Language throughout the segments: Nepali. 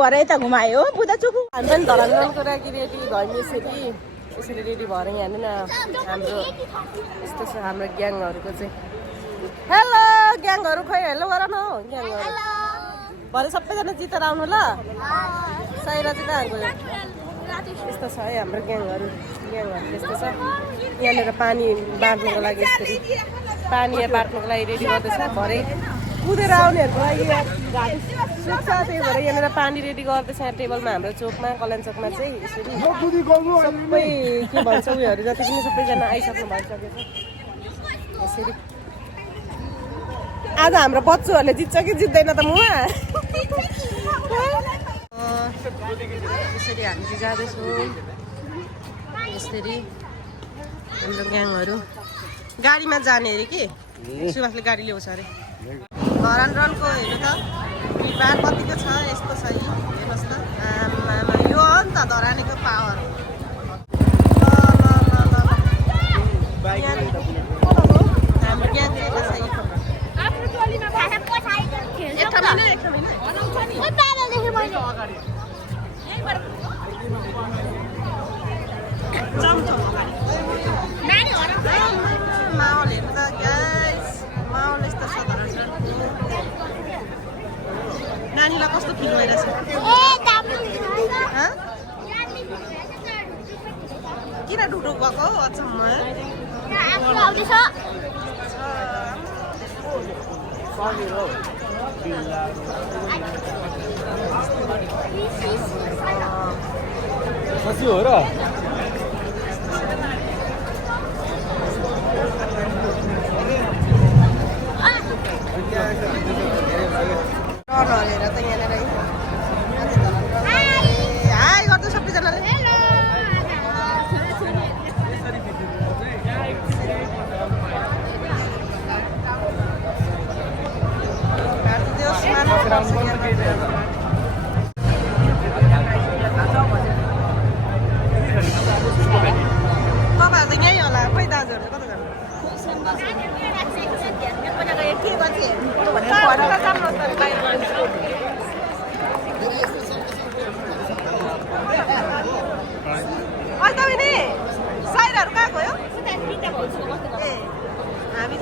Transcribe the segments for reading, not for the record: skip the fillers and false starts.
भएर यता घुमायो बुझा चुकु हामी पनि धरानको लागि रेडी भयौँ यसरी रेडी भएर यहाँनिर हाम्रो यस्तो छ हाम्रो ग्याङहरूको चाहिँ हेलो ग्याङहरू खोइ हेलो गर न हौ ग्याङहरू भरे सबैजना जितेर आउनु ल साइरा चाहिँ कहाँ गयो यस्तो छ है हाम्रो ग्याङहरू यस्तो छ यहाँनिर पानी बाँड्नुको लागि यसरी पानी बाँड्नुको लागि रेडी गर्दैछ भरे कुदेर आउनेहरूको लागि घाँटी सुक्छ त्यही भएर यहाँनिर पानी रेडी गर्दैछ यहाँ टेबलमा हाम्रो चोकमा कल्याण चोकमा चाहिँ यसरी सबै के भन्छ उयोहरू जति पनि सबैजना आइसक्नु भइसकेको छ यसरी आज हाम्रो बच्चुहरूले जित्छ कि जित्दैन त मुवा यसरी हामी चाहिँ जाँदैछौँ यसरी हाम्रो ग्याङहरू गाडीमा जाने अरे कि सुभाषले गाडी ल्याउँछ अरे धरानको हेर्नु त भिडभाड कतिको छ यस्तो छ हेर्नुहोस् त आमा यो हो नि त धरानीको पावर हाम्रो ग्याङ चाहिँ यता माहौल हेर्नु त गाइस माहौल यस्तो छ नानीलाई कस्तो फिल भइरहेछ किन ढुढुक भएको हौ अचम्म ससी हो र हेर त यहाँनिर हाई गर्छ सबैजनाले तपाईँहरू त यहीँ होला खोइ दाजुहरू कता जानु साइराहरू कहाँ गयो ए हामी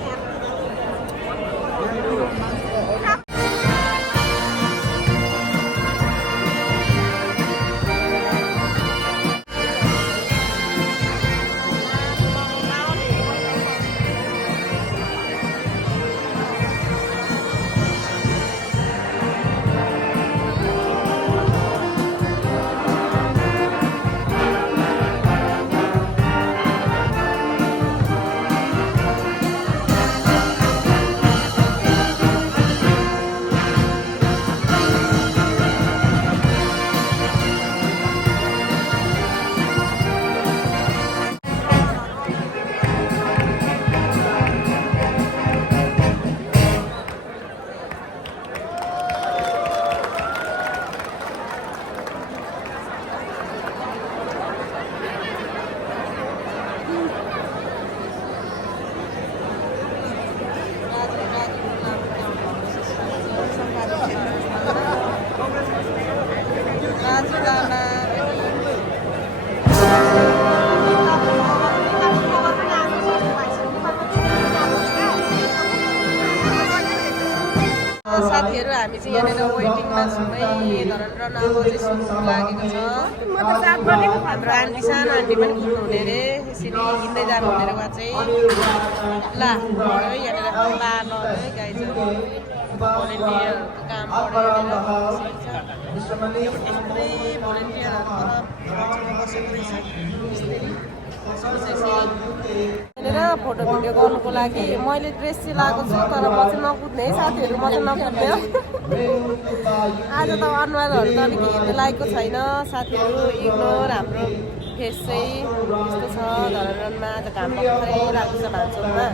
साथीहरू हामी चाहिँ यहाँनिर वेटिङमा छौँ है धरान रनको चाहिँ सुन्नु लागेको छ हाम्रो आन्टी सानो आन्टी पनि कुद्नुहुने अरे यसरी हिँड्दै जानुहुने अरे उहाँ चाहिँ ल यहाँनिर पार्न है गाइजहरू भोलिन्टियरहरूको काम भोलिन्टियरहरू बसेको रहेछ यहाँनिर फोटो भिडियो गर्नुको लागि मैले ड्रेस सिलाएको छु तर म चाहिँ नकुद्ने है साथीहरू म चाहिँ नकुद्ने हो आज त अनुहारहरू त अलिक हेर्नु लागेको छैन साथीहरू इग्नोर हाम्रो फेस चाहिँ यस्तो छ धरानमा आज घाम भर्खरै लाग्छ भान्सोकमा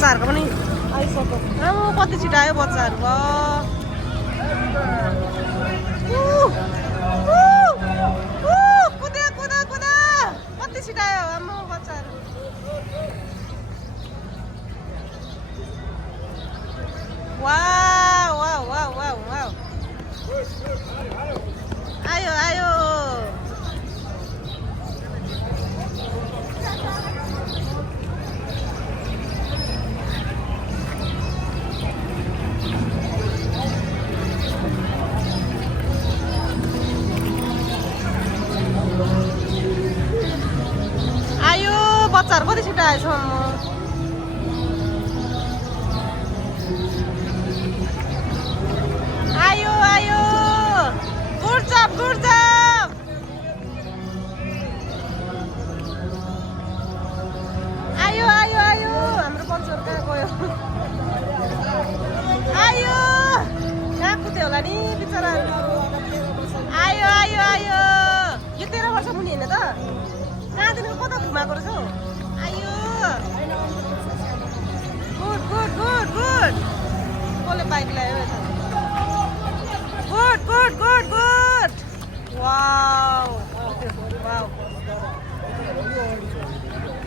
बच्चाहरूको पनि आइसक्यो कति छिटो आयो बच्चाहरू कुद्यो कति छिटो आयो आम्मा बच्चाहरू wow wow wow wow wow आयो आयो आयो बच्चाहरू कति छिटो आएछ आयो आयो गुड जब आयो आयो आयो हाम्रो बच्चाहरू कहाँ गयो आयो कहाँ कुद्यो होला नि बिचराहरू आयो आयो आयो यो 13 वर्ष मुनि होइन त कहाँदेखि कता घुमाएको रहेछ हौ आयो गुड गुड गुड गुड कसले बाइक ल्यायो यता good good good good wow wow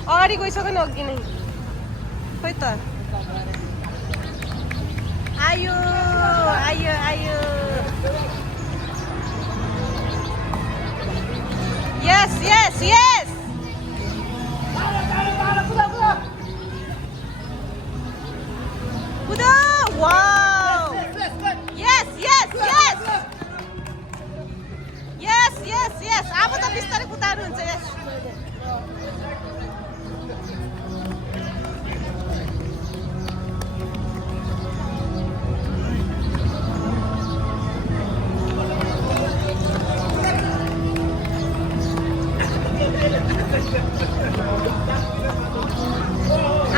अगाडि गइसक्यो नि अघि नै खोइ त आयो आयो आयो यस यस यस कुदो वाउ यस यस यस यस यस यस अब त बिस्तारै कुदाउनु हुन्छ यस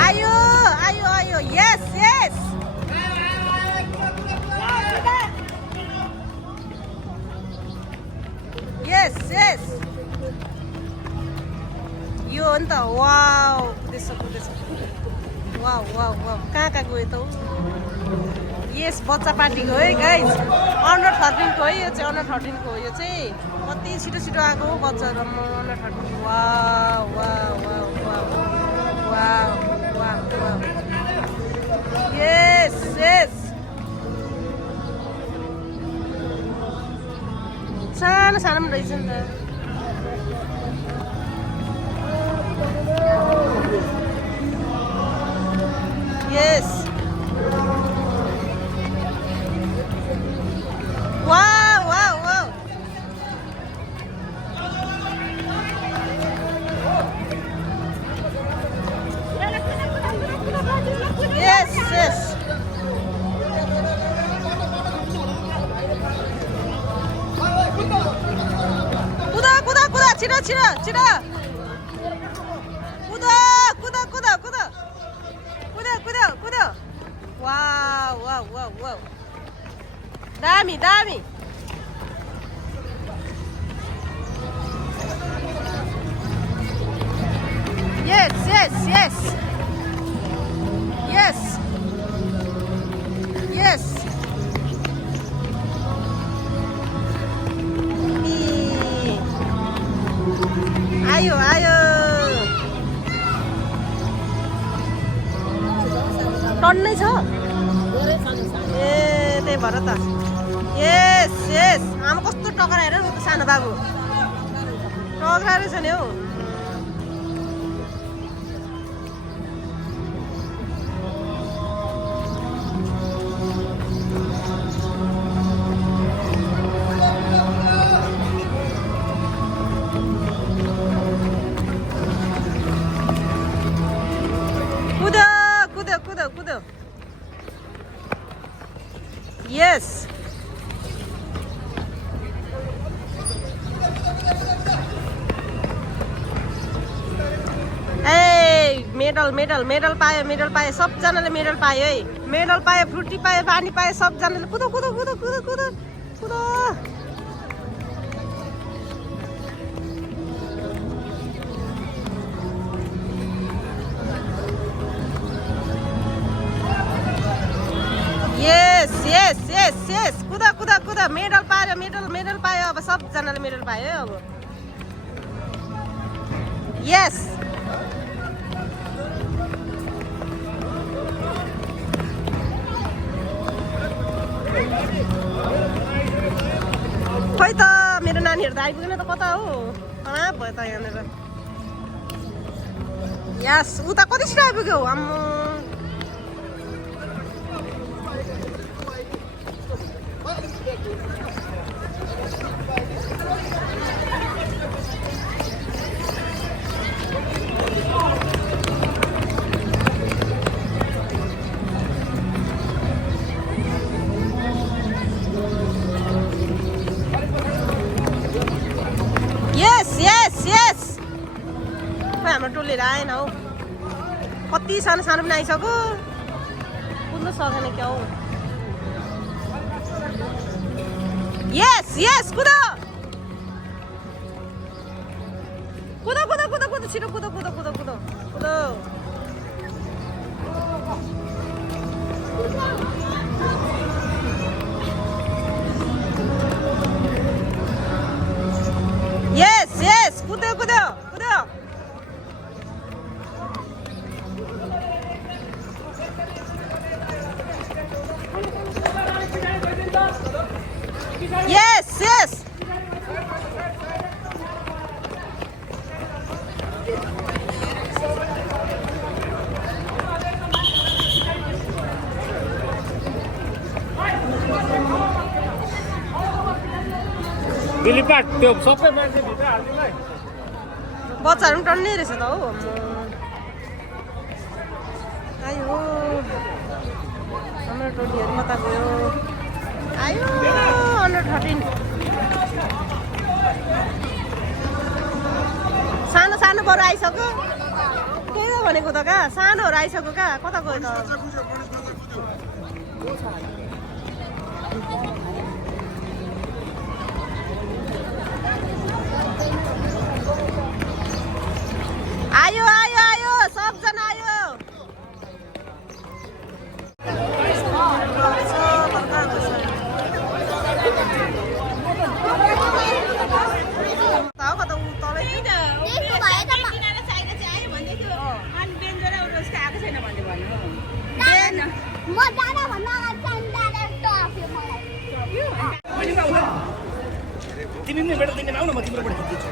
आयो आयो आयो यस यस यस यस यो हो नि त वाउ कुदेछ वाउ वाउ वाउ कहाँ गयो त यस बच्चा पार्टीको है गाइज अन्डर 13 को है यो चाहिँ अन्डर 13 को हो यो चाहिँ कति छिटो छिटो आएको हो बच्चाहरू under 13 wow wow wow wow wow wow wow yes yes सानो सानो पनि रहेछ नि त yes wow wow wow yes yes कुदा छिटो छिटो छिटो कुदा कुदा कुदा कुदा कुदा कुदा कुदा वाउ वाउ वाउ वाउ दामी दामी यस यस यस यस यस आयो आयो टन्नै छ ए त्यही भएर त यस यस आमा कस्तो टक्रा हेर न सानो बाबु टक्रा रहेछ नि हौ कुदो यस मेडल मेडल मेडल पायो सबजनाले मेडल पायो है मेडल पायो फ्रुटी पायो पानी पायो सबजनाले कुदो कुदो कुदो कुदो कुदो कुदो मेडल पायो मेडल पायो अब सबजनाले मेडल पायो अब यस खोइ त मेरो नानीहरू त आइपुग्न त कता हो कहाँ भयो त यहाँनिर यस उता कति छिटो आइपुग्यो आम्मो हाम्रो टोलीहरू आएन हौ कति सानो सानो पनि आइसक्यो कुद्नु सकेन क्या हौ यस यस कुद कुद कुद कुद कुद छिटो कुद कुद कुद कुद कुद यस यस कुद्यो कुद्यो कुद्यो Yes, yes. दिलीपाट त्यो सबै मान्छे भित्र हाल्दिनु है बच्चाहरू पनि टन्नै रहेछ त हौ आयो हाम्रो टोलीहरू कता गयो आयो अन्डर 13 सानो सानो बरु आइसक्यो त्यही हो भनेको त कहाँ सानोहरू आइसक्यो कहाँ कता गयो त आयो आयो आयो सबजना आयो तिमी पनि मेडल दिने आउन म तिम्रोबाट खिच्छु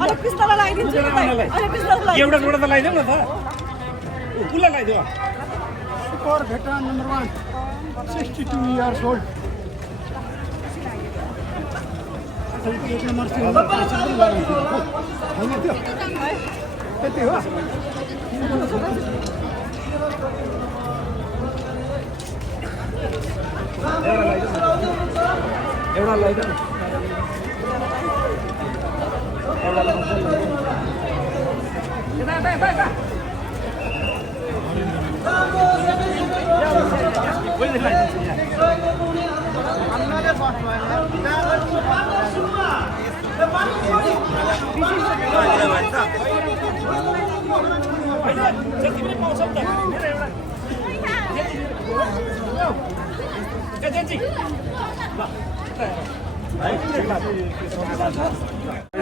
अरे पिस्तौल लगाइदिन्छु नि त अरे पिस्तौल एउटा जोडा त लगाइदेऊ न त कुला लगाइदेऊ Super veteran number 1, 62 years old. एक नंबर से एउटा लगाइदेऊ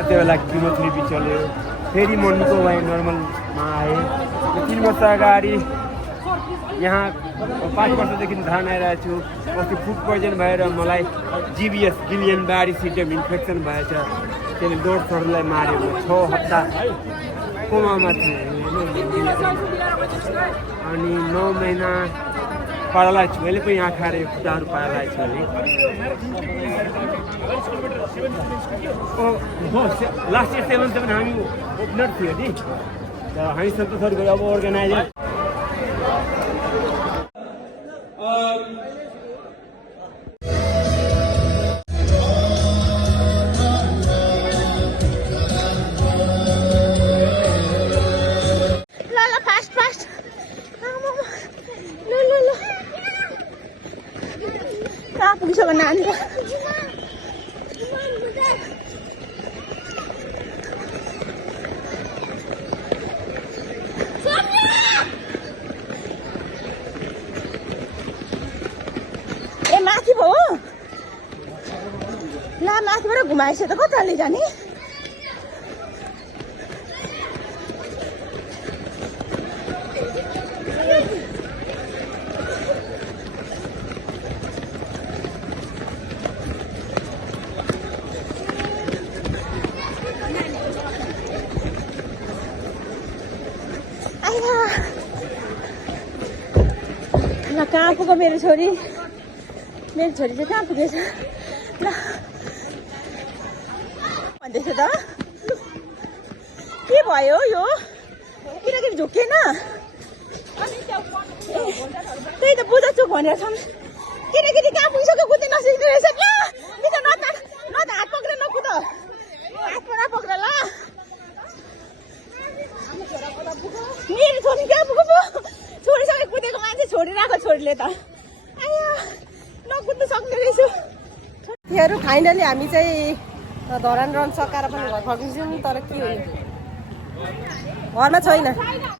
त्यो बेला किमोथेरापी चल्यो फेरि म निको भएँ नर्मलमा आएँ 3 वर्ष अगाडि यहाँ 5 वर्षदेखि धान आइरहेको छु अस्ति फुड पोइजन भएर मलाई जिबिएस गिलियन बारी सिस्टम इन्फेक्सन भएछ त्यसले डोर्सहरूलाई मार्यो 6 हप्ता कोमामा थिएँ अनि 9 महिना पारालाइज छु अहिले पनि यहाँ खाएर खुट्टाहरू पारालाइज छु अहिले लास्ट इयर 7 हामी ओपनर थियो नि हामी सन्तोषहरू गयो अब अर्गनाइजर ल फास्ट फास्ट कहाँ पुगिसक्यो नानी त ए माथि पो हो ला माथिबाट घुमाएछ त कता जाने ल कहाँ पुग्यो मेरो छोरी चाहिँ कहाँ पुगेछ ल भन्दैछ त के भयो यो किनकि झुकेन त्यही त बुझा चुक भनेर छ केटाकेटी कहाँ पुगिसक्यो कुद्दै नसिक्ने रहेछ ल न त हात पक्रेर नकुद हातमा नपक्र ल मेरो छोरी कहाँ पुग्यो छोरीसँगै कुदेको मान्छे छोडिरहेको छोरीले त आया नकुद्नु सक्ने रहेछु साथीहरू फाइनली हामी चाहिँ धरान रन सकाएर पनि घर फर्किन्छौँ तर के हो घरमा छैन